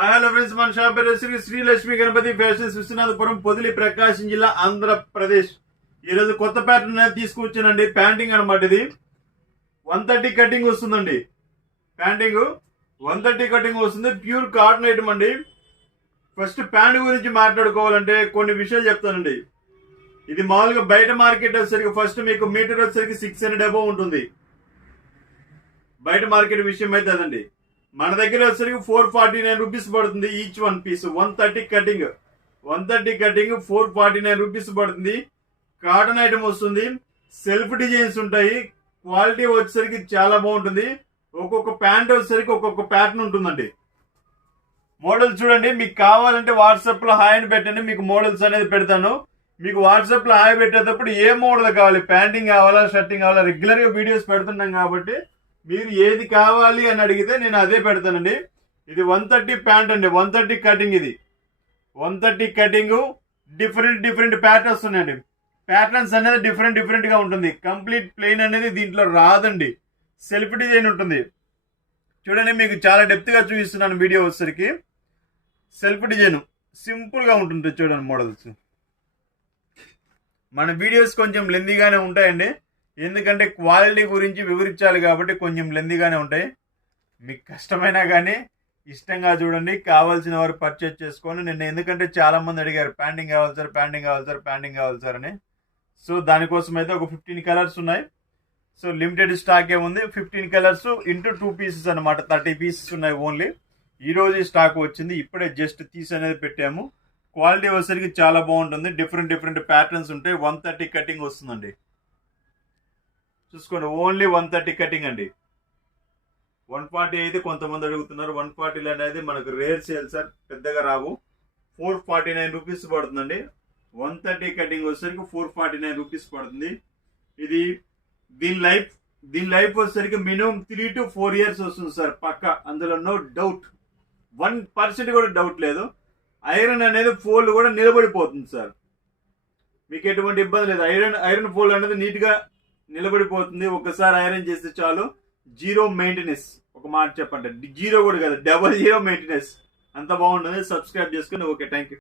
Hello friends, మన shop పేరు Shri Lakshmi Ganapati fashions, Viswanathapuram, Podili, ప్రకాశం జిల్లా, ఆంధ్రప్రదేశ్. ఈరోజు కొత్త ప్యాటర్న్ తీసుకొచ్చానండి. ప్యాంటింగ్ అనమాట. ఇది 130 కటింగ్ వస్తుందండి. ప్యాంటింగ్ 130 కటింగ్ వస్తుంది. ప్యూర్ కాటన్ ఐటమ్ అండి. ఫస్ట్ ప్యాంట్ గురించి మాట్లాడుకోవాలంటే కొన్ని విషయాలు చెప్తానండి. ఇది మామూలుగా బయట మార్కెట్ వచ్చేసరికి ఫస్ట్ మీకు మీటర్ వచ్చేసరికి 600 అబౌవ్ ఉంటుంది. బయట మార్కెట్ విషయం అయితే అదండి. మన దగ్గర వచ్చేసరికి 449 రూపీస్ పడుతుంది each one piece. 130 cutting 449 rupees పడుతుంది. కాటన్ ఐటమ్ వస్తుంది. సెల్ఫ్ డిజైన్స్ ఉంటాయి. క్వాలిటీ వచ్చేసరికి చాలా బాగుంటుంది. ఒక్కొక్క ప్యాంట్ వచ్చేసరికి ఒక్కొక్క ప్యాటర్న్ ఉంటుందండి. మోడల్స్ చూడండి. మీకు కావాలంటే వాట్సాప్ లో హాయ్ అని పెట్టండి. మీకు మోడల్స్ అనేది పెడతాను. మీకు వాట్సాప్ లో హాయ్ పెట్టేటప్పుడు ఏ మోడల్ కావాలి, ప్యాంటింగ్ కావాలా, షర్టింగ్ కావాలా, రెగ్యులర్ గా వీడియోస్ పెడుతున్నాం కాబట్టి మీరు ఏది కావాలి అని అడిగితే నేను అదే పెడతానండి. ఇది 130 ప్యాంట్ అండి. 130 కటింగ్. ఇది 130 కటింగ్. డిఫరెంట్ ప్యాటర్న్స్ ఉన్నాయండి. ప్యాటర్న్స్ అనేది డిఫరెంట్ గా ఉంటుంది. కంప్లీట్ ప్లెయిన్ అనేది దీంట్లో రాదండి. సెల్ఫ్ డిజైన్ ఉంటుంది. చూడండి, మీకు చాలా డెప్త్ గా చూపిస్తున్నాను. వీడియో వచ్చేసరికి సెల్ఫ్ డిజైన్ సింపుల్ గా ఉంటుంది. చూడండి మోడల్స్. మన వీడియోస్ కొంచెం లెందీగానే ఉంటాయండి. ఎందుకంటే క్వాలిటీ గురించి వివరించాలి కాబట్టి కొంచెం లెందీగానే ఉంటాయి. మీకు కష్టమైనా కానీ ఇష్టంగా చూడండి. కావాల్సిన వారు పర్చేజ్ చేసుకోండి. నిన్న ఎందుకంటే చాలా మంది అడిగారు ప్యాంటింగ్ కావాలి సార్ అని. సో దానికోసం అయితే ఒక 15 కలర్స్ ఉన్నాయి. సో లిమిటెడ్ స్టాక్ ఏముంది. 15 కలర్స్ ఇంటూ 2 పీసెస్ అనమాట. 30 పీసెస్ ఉన్నాయి ఓన్లీ. ఈ రోజు స్టాక్ వచ్చింది. ఇప్పుడే జస్ట్ తీసి అనేది పెట్టాము. క్వాలిటీ వచ్చేసరికి చాలా బాగుంటుంది. డిఫరెంట్ ప్యాటర్న్స్ ఉంటాయి. 130 కటింగ్ వస్తుందండి. చూసుకోండి, ఓన్లీ 130 కటింగ్ అండి. 140 అయితే కొంతమంది అడుగుతున్నారు. 140 అనేది మనకు రేర్ సేల్ సార్, పెద్దగా రావు. 449 రూపీస్ పడుతుందండి. 130 కటింగ్ వచ్చేసరికి 449 రూపీస్ పడుతుంది. ఇది దీని లైఫ్ వచ్చేసరికి మినిమం 3 to 4 years వస్తుంది సార్, పక్క. అందులో నో డౌట్, 1% కూడా డౌట్ లేదు. ఐరన్ అనేది ఫోల్డ్ కూడా నిలబడిపోతుంది సార్. మీకు ఎటువంటి ఇబ్బంది లేదు. ఐరన్ ఫోల్డ్ అనేది నీట్ గా నిలబడిపోతుంది. ఒకసారి ఐరన్ చేస్తే చాలు. 0 మెయింటెనెన్స్. ఒక మాట చెప్పండి, 0 కూడా కదా, 00 మెయింటెనెన్స్. అంత బాగుంటుంది. సబ్స్క్రైబ్ చేసుకుని. Okay, thank you.